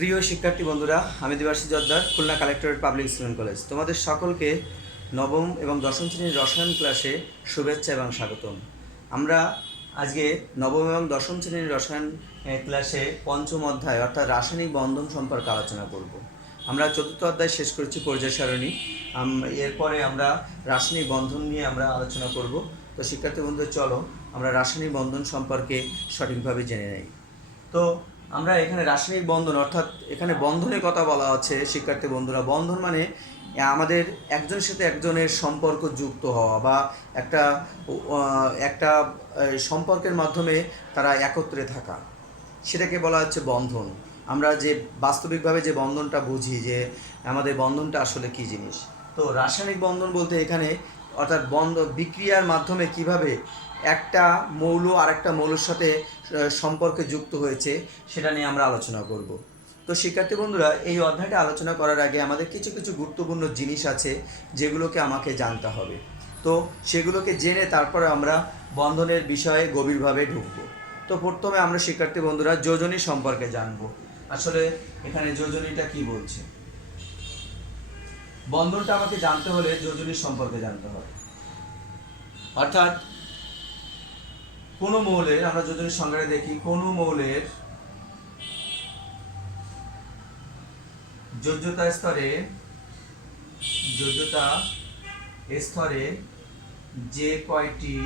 প্রিয় শিক্ষার্থী বন্ধুরা, আমি Debashis Jordar, Khulna collectorate public student college. তোমাদের সকলকে নবম এবং দশম শ্রেণীর রসায়ন ক্লাসে শুভেচ্ছা এবং স্বাগতম। আমরা আজকে নবম এবং দশম শ্রেণীর রসায়ন ক্লাসে পঞ্চম অধ্যায় অর্থাৎ রাসায়নিক বন্ধন সম্পর্কে আলোচনা করব। আমরা চতুর্থ অধ্যায় শেষ করেছি পর্যায় সারণী। এরপরে আমরা রাসায়নিক বন্ধন নিয়ে আমরা আলোচনা করব। তো শিক্ষার্থী বন্ধুরা, চলো আমরা রাসায়নিক বন্ধন সম্পর্কে সঠিকভাবে জেনে নেই। তো আমরা এখানে রাসায়নিক বন্ধন অর্থাৎ এখানে বন্ধনের কথা বলা হচ্ছে। শিক্ষার্থী বন্ধুরা, বন্ধন মানে আমাদের একজনের সাথে একজনের সম্পর্ক যুক্ত হওয়া বা একটা একটা সম্পর্কের মাধ্যমে তারা একত্রে থাকা, সেটাকে বলা হচ্ছে বন্ধন। আমরা যে বাস্তবিকভাবে যে বন্ধনটা বুঝি, যে আমাদের বন্ধনটা আসলে কী জিনিস। তো রাসায়নিক বন্ধন বলতে এখানে অর্থাৎ বিক্রিয়ার মাধ্যমে কিভাবে একটা মৌল আরেকটা মৌলের সাথে সম্পর্কে যুক্ত হয়েছে সেটা নিয়ে আমরা আলোচনা করব। তো শিক্ষার্থী বন্ধুরা, এই অধ্যায়টা আলোচনা করার আগে আমাদের কিছু কিছু গুরুত্বপূর্ণ জিনিস আছে যেগুলোকে আমাকে জানতে হবে। তো সেগুলোকে জেনে তারপরে আমরা বন্ধনের বিষয়ে গভীরভাবে ঢুকবো। তো প্রথমে আমরা শিক্ষার্থী বন্ধুরা যোজনী সম্পর্কে জানবো। আসলে এখানে যোজনীটা কি বলছে। বন্ধনটা আমাকে জানতে হলে যোজনীর সম্পর্কে জানতে হবে। অর্থাৎ কোনো মৌলের, আমরা যোজনীর সংজ্ঞাটা দেখি, কোনো মৌলের যোজ্যতা স্তরে যে কয়টি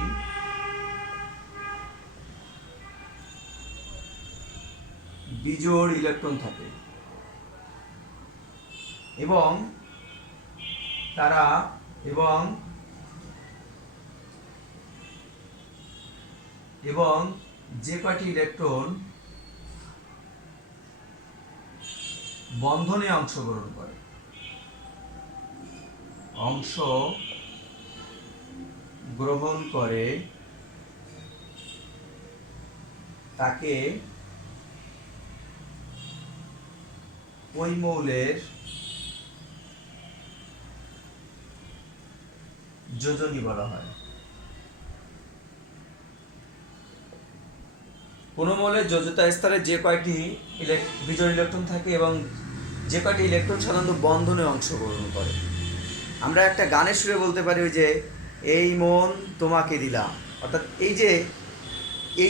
বিজোড় ইলেকট্রন থাকে এবং যে কয়টি ইলেকট্রন বন্ধনে অংশগ্রহণ করে তাকে ওই মৌলের যোজনী বলা হয়। কোনো মৌলের যোজ্যতা স্তরে যে কয়টি বিজোড় ইলেকট্রন থাকে এবং যে কয়টি ইলেকট্রন সাধারণত বন্ধনে অংশগ্রহণ করে। আমরা একটা গানের সুরে বলতে পারি যে এই মন তোমাকে দিলাম। অর্থাৎ এই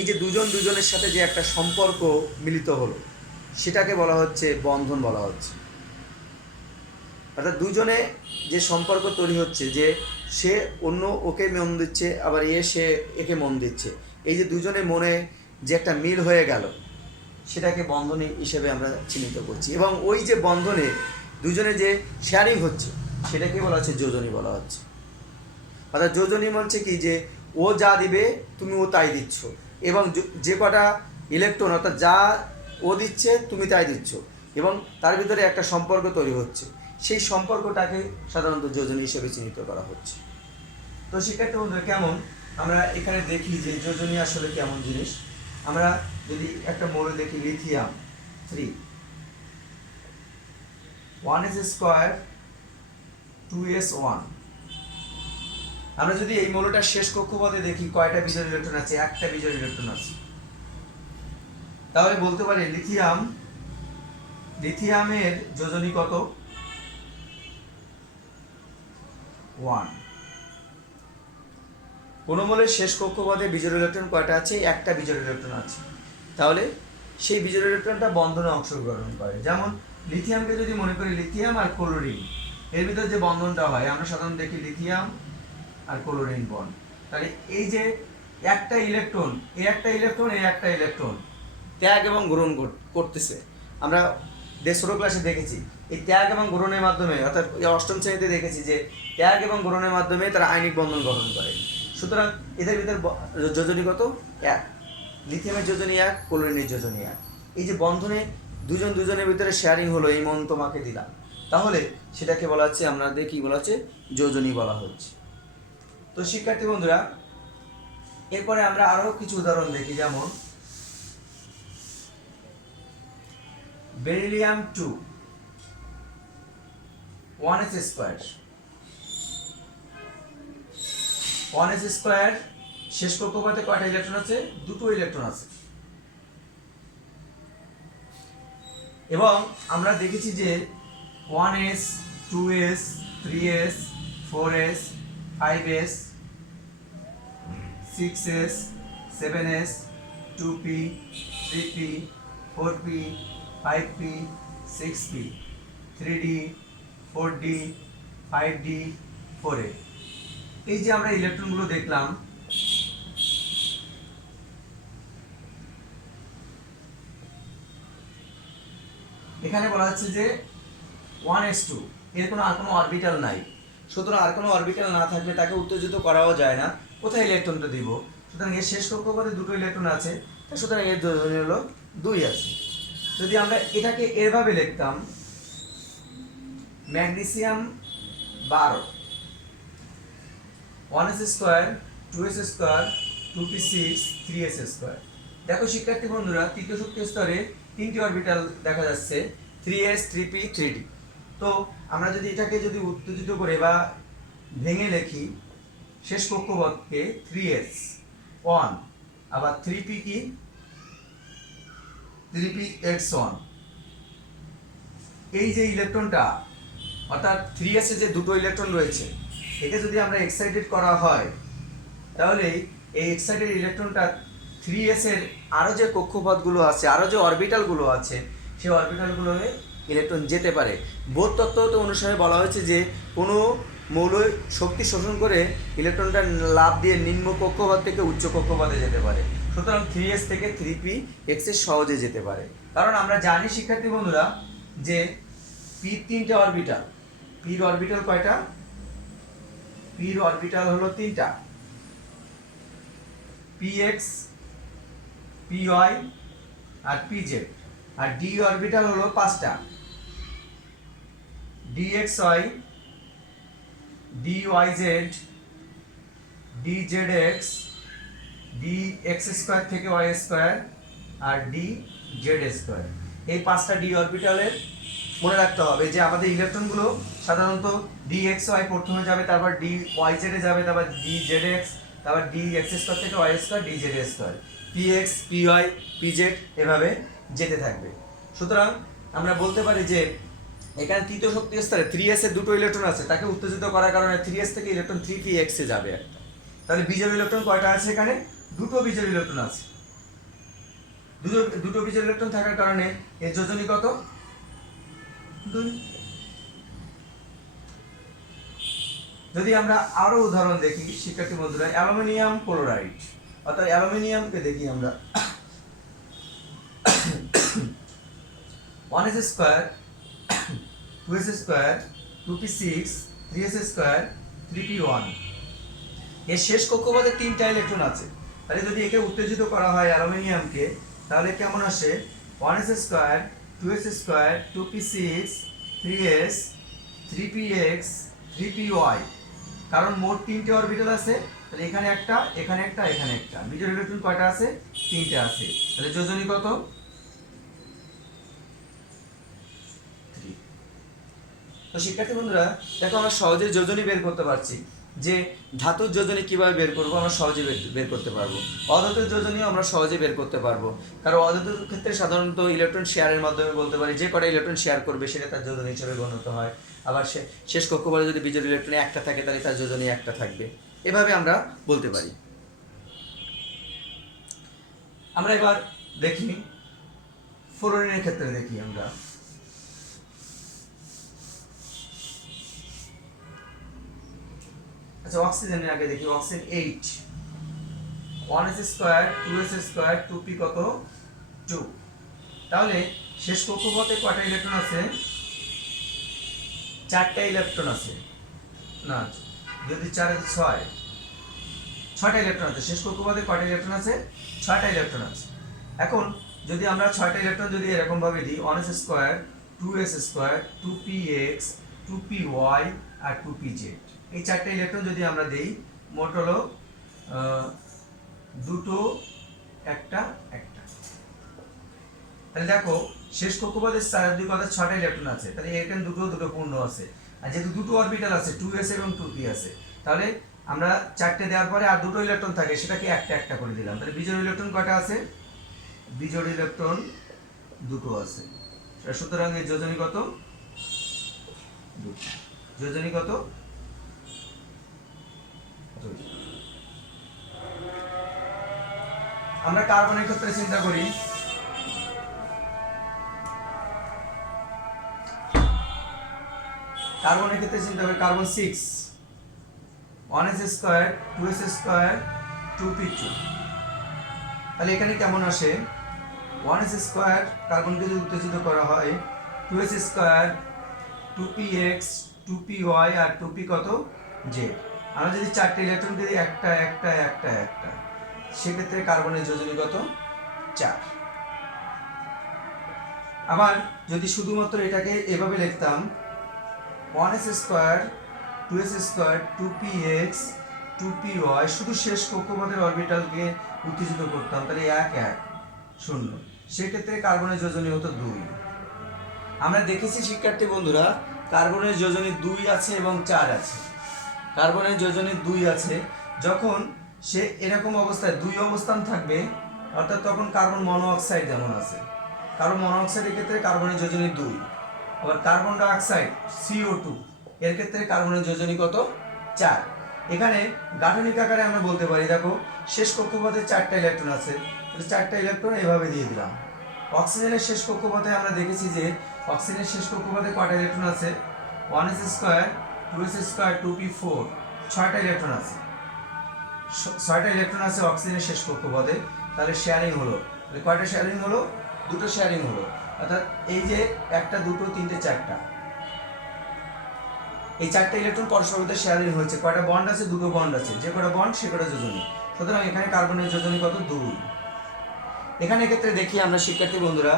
যে দুজন দুজনের সাথে যে একটা সম্পর্ক মিলিত হলো, সেটাকে বলা হচ্ছে বন্ধন বলা হচ্ছে। অর্থাৎ দুজনে যে সম্পর্ক তৈরি হচ্ছে, যে সে অন্য ওকে মন দিচ্ছে, আবার সে একে মন দিচ্ছে, এই যে দুজনের মনে যে একটা মিল হয়ে গেল, সেটাকে বন্ধনী হিসেবে আমরা চিহ্নিত করছি। এবং ওই যে বন্ধনে দুজনে যে শেয়ারিং হচ্ছে, সেটাকে বলা হচ্ছে যোজনী বলা হচ্ছে। অর্থাৎ যোজনী বলছে কি, যে ও যা দিবে তুমি ও তাই দিচ্ছ, এবং যে কটা ইলেকট্রন অর্থাৎ যা ও দিচ্ছে তুমি তাই দিচ্ছ, এবং তার ভিতরে একটা সম্পর্ক তৈরি হচ্ছে, সেই সম্পর্কটাকে সাধারণত যোজনী হিসেবে চিহ্নিত করা হচ্ছে। তো শিক্ষার্থী বন্ধুরা, কেমন আমরা এখানে দেখি যে যোজনী আসলে কেমন জিনিস। আমরা যদি একটা মৌল দেখি, লিথিয়াম 3 1s² 2s1। আমরা যদি এই মৌলটার শেষ কক্ষপথে দেখি কয়টা বিজোড় ইলেকট্রন আছে, একটা বিজোড় ইলেকট্রন আছে, তাহলে বলতে পারি লিথিয়ামের যোজনী কত? 1। কোন মৌলের শেষ কক্ষপথে বিজোড় ইলেকট্রন কয়টা আছে? একটা বিজোড় ইলেকট্রন আছে। তাহলে সেই বিজোড় ইলেকট্রনটা বন্ধনে অংশগ্রহণ করে। যেমন লিথিয়ামকে যদি মনে করি লিথিয়াম আর ক্লোরিন, এর ভিতর যে বন্ধনটা হয় আমরা সাধারণত দেখি লিথিয়াম আর ক্লোরিন বন্ড। তাহলে এই যে একটা ইলেকট্রন ত্যাগ এবং গ্রহণ করতেছে। আমরা ছোট ক্লাসে দেখেছি এই ত্যাগ এবং গ্রহণের মাধ্যমে, অর্থাৎ অষ্টম শ্রেণীতে দেখেছি যে ত্যাগ এবং গ্রহণের মাধ্যমে তারা আয়নিক বন্ধন গঠন করে। সুতরাং এদের ভিতর যোজনী কত? 1। লিথিয়ামের যোজনী 1, ক্লোরিনের যোজনী 1। এই যে বন্ধনে দুজনের ভিতরে শেয়ারিং হলো, এই মন তোমাকে দিলাম, তাহলে সেটাকে বলা হচ্ছে, আমরা দেখি বলা হচ্ছে যোজনী বলা হচ্ছে। তো শিক্ষার্থী বন্ধুরা, এরপরে আমরা আরো কিছু উদাহরণ দেখি। যেমন বেরিলিয়াম 2 1s² শেষ কক্ষপথে কয়টা ইলেকট্রন আছে? দুটো ইলেকট্রন আছে। এবং আমরা দেখেছি যে 1s 2s 3s 4s 5s 6s 7s 2p 3p 4p 5p 6p 3d 4d 5d 4a। এই যে আমরা ইলেকট্রনগুলো দেখলাম, এখানে বলা হচ্ছে যে 1s2 এর আর কোনো অরবিটাল নাই, সুতরাং আর কোনো অরবিটাল না থাকলে তাকে উত্তেজিত করাও যায় না। কোথায় ইলেকট্রনটা দিব? সুতরাং এর শেষ কক্ষপথে দুটো ইলেকট্রন আছে, সুতরাং এর যোজনী হলো 2 আছে। যদি আমরা এটাকে এভাবে লিখতাম, magnesium 12 1s2 2s2 2p6 3s2। দেখো শিক্ষার্থী বন্ধুরা, তৃতীয় শক্তির স্তরে 3টি অরবিটাল দেখা যাচ্ছে, 3s 3p 3d। তো আমরা যদি এটাকে যদি উত্তেজিত করে বা ভেঙে লিখি, শেষ কক্ষপথকে 3s 1, আবার 3p কি 3px1। এই যে ইলেকট্রনটা অর্থাৎ 3s এ যে দুটো ইলেকট্রন রয়েছে, একে যদি আমরা এক্সাইটেড করা হয়, তাহলে এই এক্সাইটেড ইলেকট্রনটা 3s এর আরো যে কক্ষপথগুলো আছে, আরো যে অরবিটালগুলো আছে, সেই অরবিটালগুলোতে ইলেকট্রন যেতে পারে। বোর তত্ত্ব অনুসারে বলা হয়েছে যে কোনো মৌল শক্তি শোষণ করে ইলেকট্রনটা লাফ দিয়ে নিম্ন কক্ষপথ থেকে উচ্চ কক্ষপথে যেতে পারে। সুতরাং 3s থেকে 3px এ সহজে যেতে পারে। কারণ আমরা জানি শিক্ষার্থী বন্ধুরা যে p তিনটা অরবিটাল, pর অরবিটাল কয়টা? pর অরবিটাল হলো তিনটা, px py আর pz। আর d অরবিটাল হলো পাঁচটা, dxy dyz dzx dx square থেকে y স্কয়ার আর dz স্কয়ার। এই পাঁচটা d অরবিটালের মনে রাখতে হবে যে আমাদের ইলেকট্রনগুলো সাধারণত dxy প্রথমে যাবে, তারপর dyz এ যাবে, তারপর dzx, তারপর dx স্কয়ার থেকে y square dz square, px py pz এভাবে যেতে থাকবে। সুতরাং আমরা বলতে পারি যে এখানে তৃতীয় শক্তি স্তরে 3s এর দুটো ইলেকট্রন আছে, তাকে উত্তেজিত করার কারণে 3s থেকে ইলেকট্রন 3px এ যাবে একটা। তাহলে বিজোড় ইলেকট্রন কয়টা আছে? এখানে দুটো বিজোড় ইলেকট্রন আছে। দুটো বিজোড় ইলেকট্রন থাকার কারণে এর যোজনী কত? 2। যদি আমরা আরো উদাহরণ দেখি শিক্ষার্থী বন্ধুরা, অ্যালুমিনিয়াম ক্লোরাইড অর্থাৎ অ্যালুমিনিয়ামকে দেখি আমরা, 1s square 2s square 2p6 3s square 3p1। এর শেষ কক্ষপথে তিনটা ইলেকট্রন আছে। তাহলে যদি একে উত্তেজিত করা হয় অ্যালুমিনিয়ামকে, তাহলে কেমন আসে? 1s square 2s square 2p6 3s 3px 3py। কারণ মোট তিনটে অরবিটাল আছে, তাহলে এখানে একটা, এখানে একটা, এখানে একটা। বিজোড় ইলেকট্রন কয়টা আছে? তিনটে আছে। তাহলে যোজনী কত? 3। তো শিক্ষার্থী বন্ধুরা দেখো, আমরা সহজে যোজনী বের করতে পারছি যে ধাতুর যোজনী কিভাবে বের করব, আমরা সহজে বের করতে পারবো। অধাতুর যোজনীও আমরা সহজে বের করতে পারবো, কারণ অধাতুর ক্ষেত্রে সাধারণত ইলেকট্রন শেয়ারের মাধ্যমে বলতে পারি যে কটা ইলেকট্রন শেয়ার করবে সেটা তার যোজনী হিসেবে গণিত হয়। আবার শেষ কক্ষপথে যদি বিজোড় ইলেকট্রন একটা থাকে, তাহলে তার যোজনী একটা থাকবে। এভাবে আমরা বলতে পারি। আমরা এবার দেখি ফ্লোরিনের ক্ষেত্রে দেখি আমরা। আচ্ছা, অক্সিজেনের আগে দেখি। Oxygen 8, 1s square 2s square 2p কত? 2। তাহলে শেষ কক্ষপথে কয়টা ইলেকট্রন আছে? 4টা ইলেকট্রন আছে। না, যদি 4 এ 6টা ইলেকট্রন আছে। শেষ কক্ষপথে কয়টা ইলেকট্রন আছে? 6টা ইলেকট্রন আছে। এখন যদি আমরা 6টা ইলেকট্রন যদি এরকম ভাবে দিই, 1s square 2s square 2px 2py আর 2pz, এই 4টা ইলেকট্রন যদি আমরা দেই, মোট হলো দুটো একটা একটা। তাহলে দেখো শেষ কক্ষপথের 4 কথা 6টা ইলেকট্রন আছে, তাহলে এখানে দুটো পূর্ণ আছে। আর যেহেতু দুটো অরবিটাল আছে 2s এবং 2p আছে, তাহলে আমরা 4টে দেওয়ার পরে আর দুটো ইলেকট্রন থাকে, সেটাকে একটা একটা করে দিলাম। তাহলে বিজোড় ইলেকট্রন কয়টা আছে? বিজোড় ইলেকট্রন দুটো আছে। সুতরাং এই যোজনী কত? যোজনী কত? 2। আমরা কার্বনের ক্ষেত্রে চিন্তা করি, কার্বনের ক্ষেত্রে চিন্তা করি carbon 6 1s square 2s square 2p2। তাহলে এখানে কেমন আসে? 1s স্কয়ার কার্বনকে যদি উত্তেজিত করা হয় 2s স্কয়ার 2px 2py আর 2p কত z। আমরা যদি চারটি ইলেকট্রন যদি একটা একটা একটা একটা, সেক্ষেত্রে কার্বনের যোজনী কত? 4। আবার যদি শুধুমাত্র এটাকে এভাবে লিখতাম 1s square 2s square 2px 2py, শুধু শেষ কক্ষপথের অরবিটালকে উত্তেজিত করতাম, তাহলে 1 1 0, সেক্ষেত্রে কার্বনের যোজনী হতো 2। আমরা দেখেছি শিক্ষার্থী বন্ধুরা, কার্বনের যোজনী 2 আছে এবং 4 আছে। কার্বনের যোজনী 2 আছে, যখন সে এরকম অবস্থায় 2 অবস্থান থাকবে, অর্থাৎ তখন কার্বন মনোঅক্সাইড যেমন আছে, কার্বন মনোঅক্সাইডের ক্ষেত্রে কার্বনের যোজনী 2। আবার কার্বন ডাইঅক্সাইড CO2 এর ক্ষেত্রে কার্বনের যোজনী কত? 4। এখানে গাঠনিক আকারে আমরা বলতে পারি, দেখো শেষ কক্ষপথে 4টা ইলেকট্রন আছে, তাহলে 4টা ইলেকট্রন এভাবে দিয়ে দিলাম। অক্সিজেনের শেষ কক্ষপথে আমরা দেখেছি যে অক্সিজেনের শেষ কক্ষপথে কয়টা ইলেকট্রন আছে? 1s square 2s square 2p4, 6টা ইলেকট্রন আছে। 6টা ইলেকট্রন আছে অক্সিজেনের শেষ কক্ষপথে, তাহলে শেয়ারিং হলো। তাহলে কয়টা শেয়ারিং হলো? 2টো শেয়ারিং হলো। অর্থাৎ এই যে 1টা 2টো 3টে 4টা, এই 4টা ইলেকট্রন পরস্পর মধ্যে শেয়ারিং হয়েছে। কয়টা বন্ড আছে? 2টো বন্ড আছে। যে কয়টা বন্ড সে কয়টা যোজনী। সুতরাং এখানে কার্বনের যোজনী কত? 2। এখানে ক্ষেত্রে দেখি আমরা শিক্ষার্থী বন্ধুরা,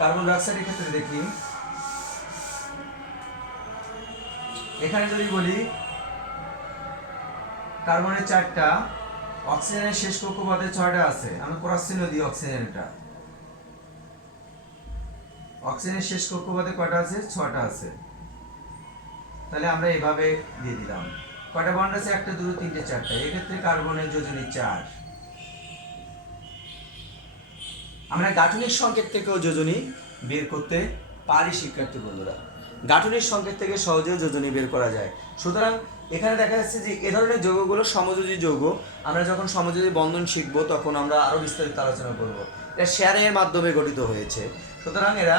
কার্বন ডাইঅক্সাইডের ক্ষেত্রে দেখি, এখানে যদি বলি কার্বনের 4টা, অক্সিজেনের শেষ কক্ষপথে 6টা আছে, আমি ক্রস চিহ্ন দিই অক্সিজেনটা। অক্সিজেনের শেষ কক্ষপথে কয়টা আছে? 6টা আছে। তাহলে আমরা এভাবে দিয়ে দিলাম। কয়টা বন্ড আছে? 1টা 2টো 3টে 4টা, এক্ষেত্রে কার্বনের যোজনী 4। আমরা গাঠনিক সংকেত থেকেও যোজনী বের করতে পারি শিক্ষার্থী বন্ধুরা। গাঠনিক সংকেত থেকে সহজেও যোজনী বের করা যায়। সুতরাং এখানে দেখা যাচ্ছে যে এ ধরনের যৌগগুলো সমযোজী যৌগ। আমরা যখন সমযোজী বন্ধন শিখবো তখন আমরা আরও বিস্তারিত আলোচনা করব। এটা শেয়ারের মাধ্যমে গঠিত হয়েছে। সুতরাং এরা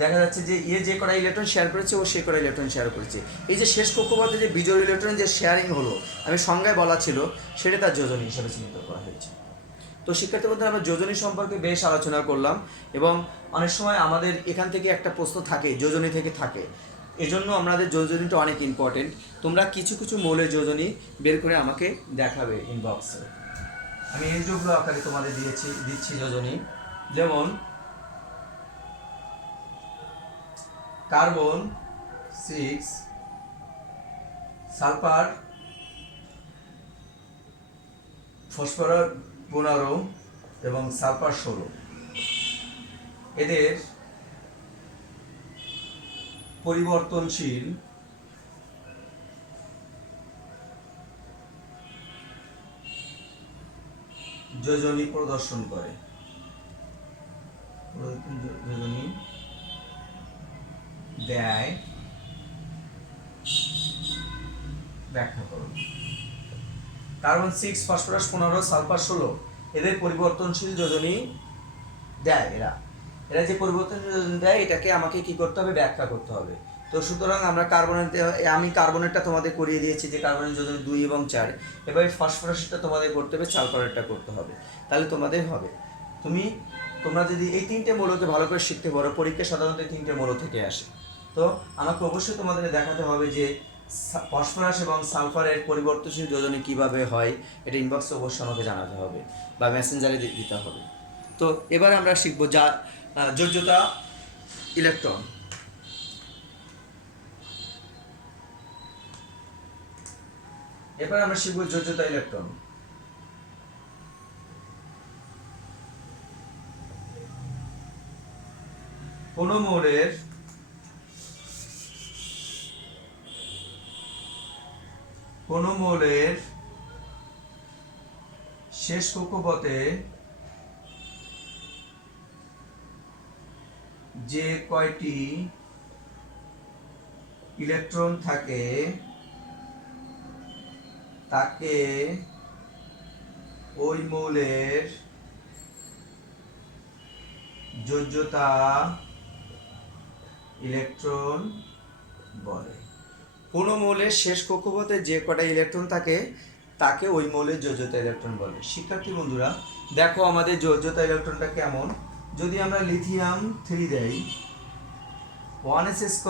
দেখা যাচ্ছে যে যে কটা ইলেকট্রন শেয়ার করেছে ও সে কটা ইলেকট্রন শেয়ার করেছে। এই যে শেষ কক্ষপথে যে বিজোড় ইলেকট্রন যে শেয়ারিং হলো, আমি সংজ্ঞায় বলা ছিল, সেটা তার যোজনী হিসেবে চিহ্নিত করা হয়েছে। তো শিক্ষার্থী বন্ধুরা, আমরা যোজনী সম্পর্কে বেশ আলোচনা করলাম, এবং অনেক সময় আমাদের এখান থেকে একটা প্রশ্ন থাকে, যোজনী থেকে থাকে। এজন্য আমাদের যোজনীটা অনেক ইম্পর্টেন্ট। তোমরা কিছু কিছু মৌলের যোজনী বের করে আমাকে দেখাবে ইনবক্সে। আমি এইচডব্লিউ আকারে তোমাদের দিচ্ছি যোজনী। যেমন কার্বন 6, সালফার ফসফরাস 15 এবং সালফার 16, এদের পরিবর্তনশীল যোজনী প্রদর্শন করে। যোজনী দেয়, ব্যাখ্যা করুন। কার্বন 6, ফসফরাস 15, সালফার 16, এদের পরিবর্তনশীল যোজনী দেয়। এরা যে পরিবর্তনশীল যোজনী দেয়, এটাকে আমাকে কি করতে হবে? ব্যাখ্যা করতে হবে। তো সুতরাং আমরা আমি কার্বনেরটা তোমাদের করিয়ে দিয়েছি যে কার্বনের যোজনী 2 এবং 4। এভাবে ফসফরাসটা তোমাদের করতে হবে, সালফারেরটা করতে হবে, তাহলে তোমাদের হবে। তোমরা যদি এই 3টে মৌলকে ভালো করে শিখতে পারো, পরীক্ষা সাধারণত 3টে মৌল থেকে আসে, তো আমাকে অবশ্যই তোমাদের দেখাতে হবে যে ফসফরাস এবং সালফারের পরিবর্তনশীল যোজনী কিভাবে হয়। এটা ইনবক্সে অবশ্যই আমাকে জানাতে হবে বা মেসেঞ্জারে দিতে হবে। তো এবারে আমরা শিখব যোজ্যতা ইলেকট্রন। এবার আমরা শিখব যোজ্যতা ইলেকট্রন। কোন মৌলের শেষ কক্ষপথে যে কয়টি ইলেকট্রন থাকে তাকে ওই মৌলের যোজ্যতা ইলেকট্রন বলে। কোন মৌলের শেষ কক্ষপথে যে কটা ইলেকট্রন থাকে তাকে ওই মৌলের যোজ্যতা ইলেকট্রন বলে। শিক্ষার্থী বন্ধুরা, দেখো আমাদের যোজ্যতা ইলেকট্রনটা কেমন। যদি আমরা লিথিয়াম 3 দেই, 1s2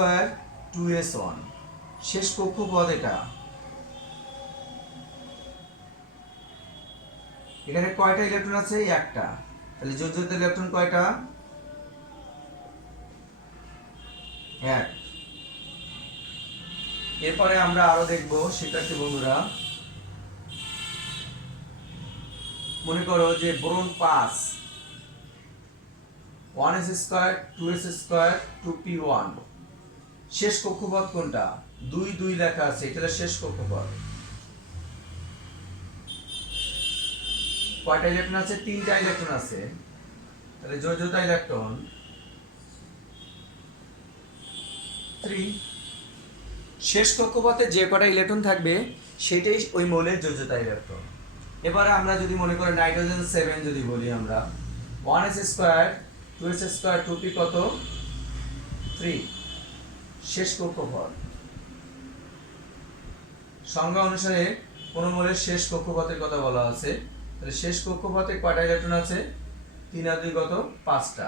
2s1, শেষ কক্ষপথ এটা। এখানে কয়টা ইলেকট্রন আছে? একটা। তাহলে যোজ্যতা ইলেকট্রন কয়টা? 1। এরপরে আমরা আরো দেখব শিক্ষার্থী বন্ধুরা, মনে করো যে বোরন 5, 1s2 2s2 2p1, শেষ কক্ষপথ কোনটা? 2 2 লেখা আছে, এটা শেষ কক্ষপথ। কয়টা ইলেকট্রন আছে? 3টা ইলেকট্রন আছে। তাহলে যোজ্যতা ইলেকট্রন 3। শেষ কক্ষপথে যে কটা ইলেকট্রন থাকবে সেটাই ওই মৌলের যোজ্যতা ইলেকট্রন। এবারে আমরা যদি মনে করি নাইট্রোজেন 7 যদি বলি আমরা, 1s2 2s2 2p কত? 3, শেষ কক্ষপথ। সংজ্ঞা অনুসারে কোন মৌলের শেষ কক্ষপথের কথা বলা আছে। তাহলে শেষ কক্ষপথে কয়টা ইলেকট্রন আছে? 3 আর 2 কত? 5টা।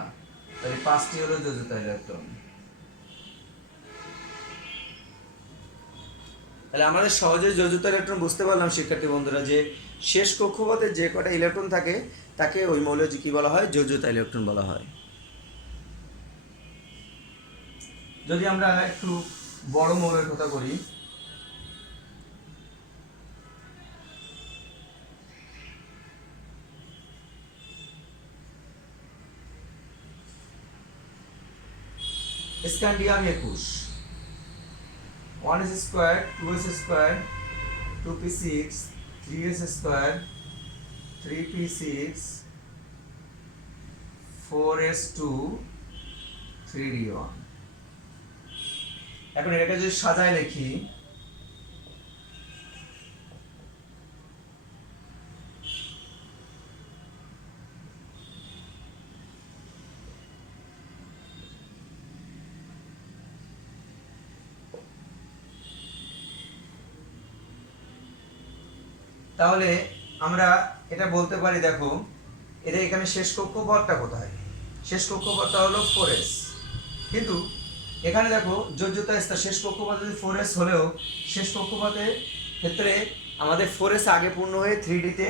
তাহলে 5টি হলো যোজ্যতা ইলেকট্রন। তাহলে আমাদের সহজে যোজ্যতা ইলেকট্রন বুঝতে পারলাম শিক্ষার্থী বন্ধুরা, যে শেষ কক্ষপথে যে কটা ইলেকট্রন থাকে তাকে ওই মৌলের কি বলা হয়? যোজ্যতা ইলেকট্রন বলা হয়। যদি আমরা একটু বড় মৌলের কথা বলি, scandium 21, 1s2 2s2 2p6 3s2 3p6 4s2 3d1। এখন এটাকে যদি সাজায় লিখি, তাহলে আমরা এটা বলতে পারি, দেখো এটা এখানে শেষ কক্ষপথটা কোথায়? শেষ কক্ষপথটা হলো 4s, কিন্তু এখানে দেখো যোজ্যতা স্তর শেষ কক্ষপথ যদি 4s হলেও শেষ কক্ষপথের ক্ষেত্রে আমাদের 4s আগে পূর্ণ হয়ে 3d-তে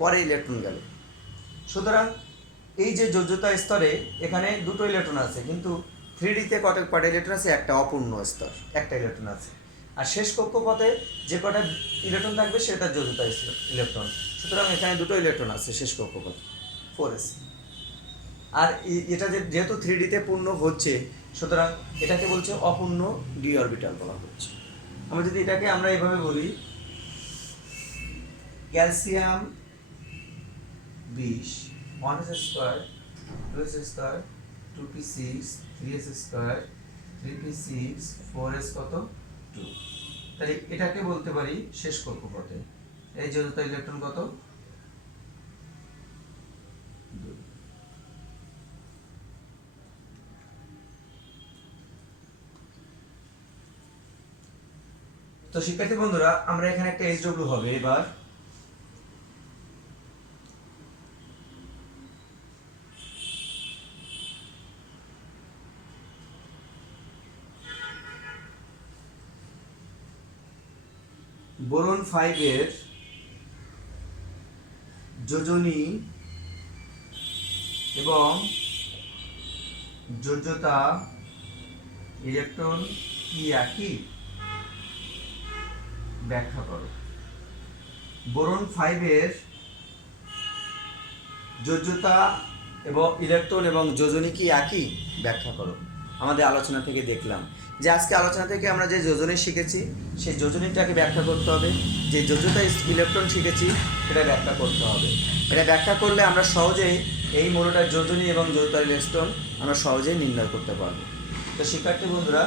পরে ইলেকট্রন গেল। সুতরাং এই যে যোজ্যতা স্তরে এখানে দুটো ইলেকট্রন আছে, কিন্তু 3d-তে কটা ইলেকট্রন আছে? একটা অপূর্ণ স্তর, একটা ইলেকট্রন আছে। আর শেষ কক্ষপথে যে কটা ইলেকট্রন থাকবে সেটা যোজ্যতা ইলেকট্রন। সুতরাং এখানে দুটো ইলেকট্রন আছে শেষ কক্ষপথে 4s। আর এটা যেহেতু 3d-তে পূর্ণ হচ্ছে, সুতরাং এটাকে বলছে অপূর্ণ ডি অরবিটাল বলা হচ্ছে। আমরা যদি এটাকে আমরা এভাবে বলি, calcium 20, 1s2 2s2 2p6 3s2 3p6 4s কত? 2। তাহলে এটাকে বলতে পারি শেষ কক্ষপথে। এই যোজ্যতা ইলেকট্রন কত? 2। তো শিক্ষার্থী বন্ধুরা, আমরা এখানে একটা HW হবে। এবার বোরন 5 এর যোজনী এবং যোজ্যতা ইলেকট্রন কি একই? ব্যাখ্যা করো। বোরন 5 এর যোজ্যতা এবং ইলেকট্রন এবং যোজনী কি একই? ব্যাখ্যা করো। আমাদের আলোচনা থেকে দেখলাম যে আজকে আলোচনা থেকে আমরা যে যোজনী শিখেছি সেই যোজনীটাকে ব্যাখ্যা করতে হবে, যে যোজ্যতা ইলেকট্রন শিখেছি সেটা ব্যাখ্যা করতে হবে। এটা ব্যাখ্যা করলে আমরা সহজেই এই মৌলটার যোজনী এবং যৌতারি স্টোন আমরা সহজেই নির্ণয় করতে পারবো। তো শিক্ষার্থী বন্ধুরা,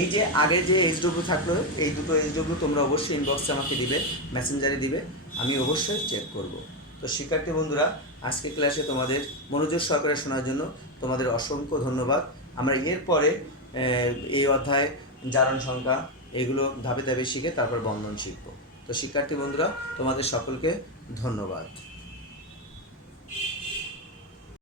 এই যে আগে যে এইচডব্লিউ থাকলো, এই দুটো এইচডব্লিউ তোমরা অবশ্যই ইনবক্সে আমাকে দিবে, মেসেঞ্জারে দিবে, আমি অবশ্যই চেক করব। তো শিক্ষার্থী বন্ধুরা, আজকে ক্লাসে তোমাদের মনোযোগ সহকারে শোনার জন্য তোমাদের অসংখ্য ধন্যবাদ। আমরা এরপরে এই অধ্যায় জারণ সংখ্যা এগুলো ধাপে ধাপে শিখে তারপর বন্ধন শিখব। তো শিক্ষার্থী বন্ধুরা, তোমাদের সকলকে ধন্যবাদ।